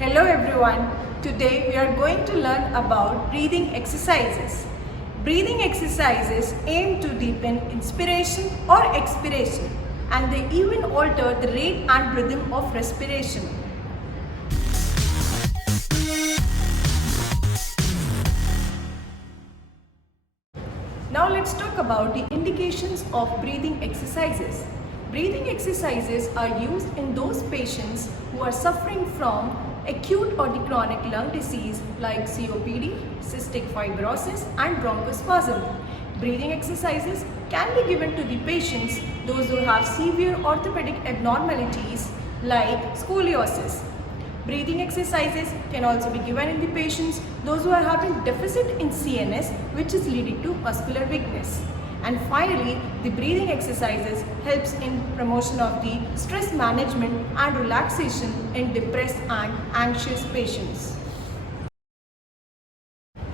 Hello everyone. Today we are going to learn about breathing exercises. Breathing exercises aim to deepen inspiration or expiration, and they even alter the rate and rhythm of respiration. Now let's talk about the indications of breathing exercises. Breathing exercises are used in those patients who are suffering from acute or the chronic lung disease like COPD, cystic fibrosis and bronchospasm. Breathing exercises can be given to the patients, those who have severe orthopedic abnormalities like scoliosis. Breathing exercises can also be given in the patients, those who are having deficit in CNS, which is leading to muscular weakness. And finally, the breathing exercises helps in promotion of the stress management and relaxation in depressed and anxious patients.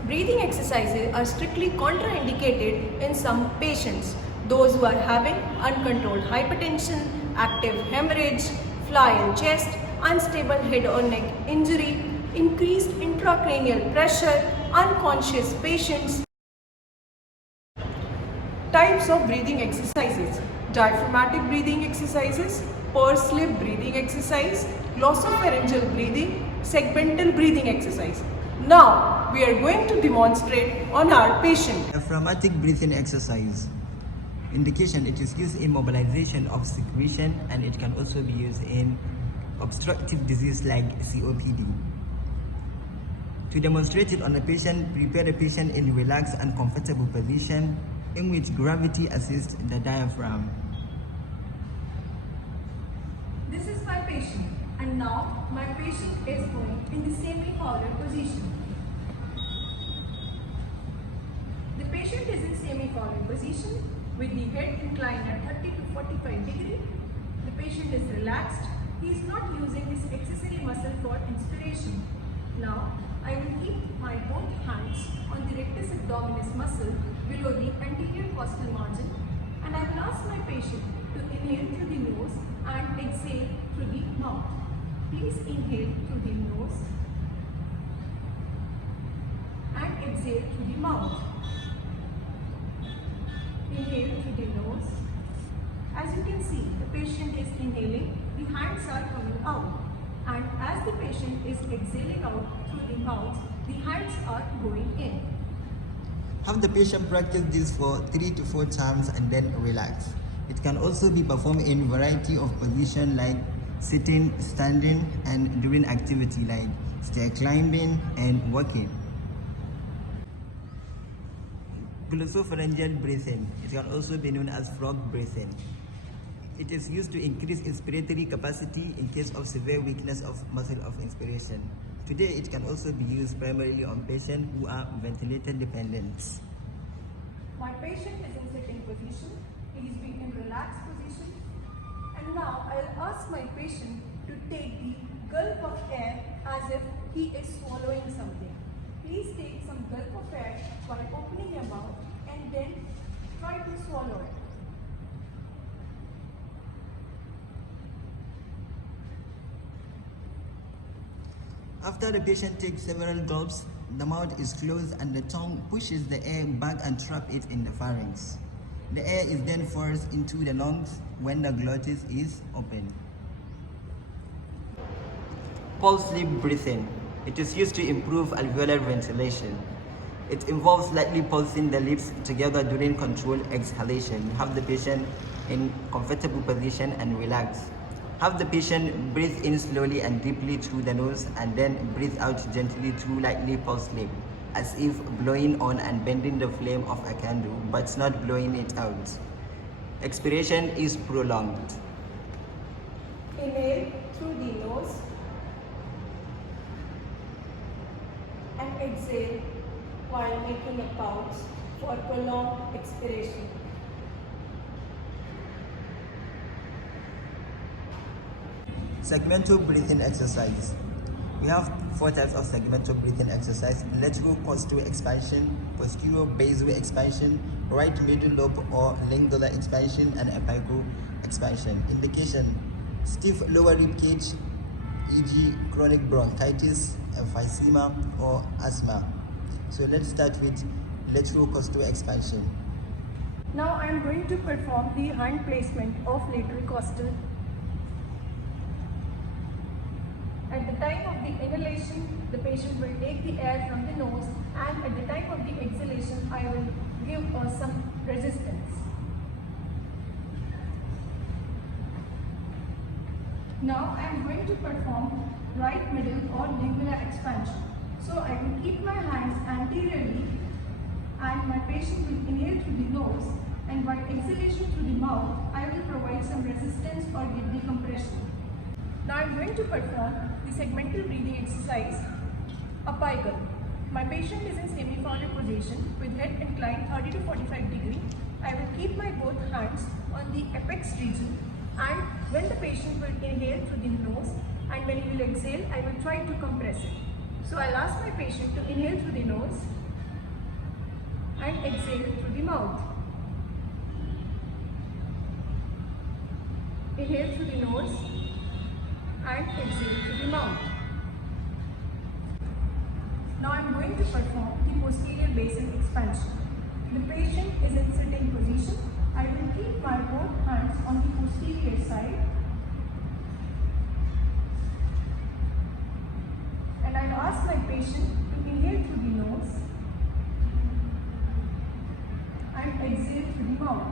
Breathing exercises are strictly contraindicated in some patients, those who are having uncontrolled hypertension, active hemorrhage, flail chest, unstable head or neck injury, increased intracranial pressure, unconscious patients. Types of breathing exercises: diaphragmatic breathing exercises, pursed lip breathing exercise, glossopharyngeal breathing, segmental breathing exercise. Now we are going to demonstrate on our patient. Diaphragmatic breathing exercise. Indication: it is used in mobilization of secretion, and it can also be used in obstructive disease like COPD. To demonstrate it on a patient, prepare the patient in relaxed and comfortable position in which gravity assists the diaphragm. This is my patient, and now my patient is going in the semi-forward position. The patient is in semi-forward position with the head inclined at 30 to 45 degrees. The patient is relaxed. He is not using his accessory muscle for inspiration. Now, I will keep my both hands on the rectus abdominis muscle below the anterior costal margin, and I will ask my patient to inhale through the nose and exhale through the mouth. Please inhale through the nose and exhale through the mouth. Inhale through the nose. As you can see, the patient is inhaling, the hands are coming out, and as the patient is exhaling out through the mouth, the hands are going in. Have the patient practice this for 3 to 4 times and then relax. It can also be performed in variety of positions like sitting, standing, and during activity like stair climbing and walking. Glossopharyngeal breathing. It can also be known as frog breathing. It is used to increase inspiratory capacity in case of severe weakness of muscle of inspiration. Today, it can also be used primarily on patients who are ventilator dependent. My patient is in sitting position. He is being in relaxed position. And now I'll ask my patient to take the gulp of air as if he is swallowing something. Please take some gulp of air by opening your mouth and then try to swallow it. After the patient takes several gulps, the mouth is closed and the tongue pushes the air back and traps it in the pharynx. The air is then forced into the lungs when the glottis is open. Pulse lip breathing. It is used to improve alveolar ventilation. It involves lightly pulsing the lips together during controlled exhalation. Have the patient in comfortable position and relax. Have the patient breathe in slowly and deeply through the nose and then breathe out gently through lightly pulsed lip, as if blowing on and bending the flame of a candle, but not blowing it out. Expiration is prolonged. Inhale through the nose and exhale while making a pause for prolonged expiration. Segmental breathing exercise. We have 4 types of segmental breathing exercise: lateral costal expansion, posterior basal expansion, right middle lobe or lingular expansion, and apical expansion. Indication: stiff lower rib cage, e.g. chronic bronchitis, emphysema, or asthma. So let's start with lateral costal expansion. Now I am going to perform the hand placement of lateral costal. At the time of the inhalation, the patient will take the air from the nose, and at the time of the exhalation, I will give some resistance. Now I am going to perform right middle or lingular expansion. So I will keep my hands anteriorly and my patient will inhale through the nose, and by exhalation through the mouth, I will provide some resistance or give the compression. Now I am going to perform the segmental breathing exercise, apical. My patient is in semi-founded position with head inclined 30 to 45 degrees. I will keep my both hands on the apex region, and when the patient will inhale through the nose and when he will exhale, I will try to compress it. So I'll ask my patient to inhale through the nose and exhale through the mouth. Inhale through the nose and exhale through the mouth. Now I am going to perform the posterior basal expansion. The patient is in sitting position. I will keep my both hands on the posterior side and I will ask my patient to inhale through the nose and exhale through the mouth.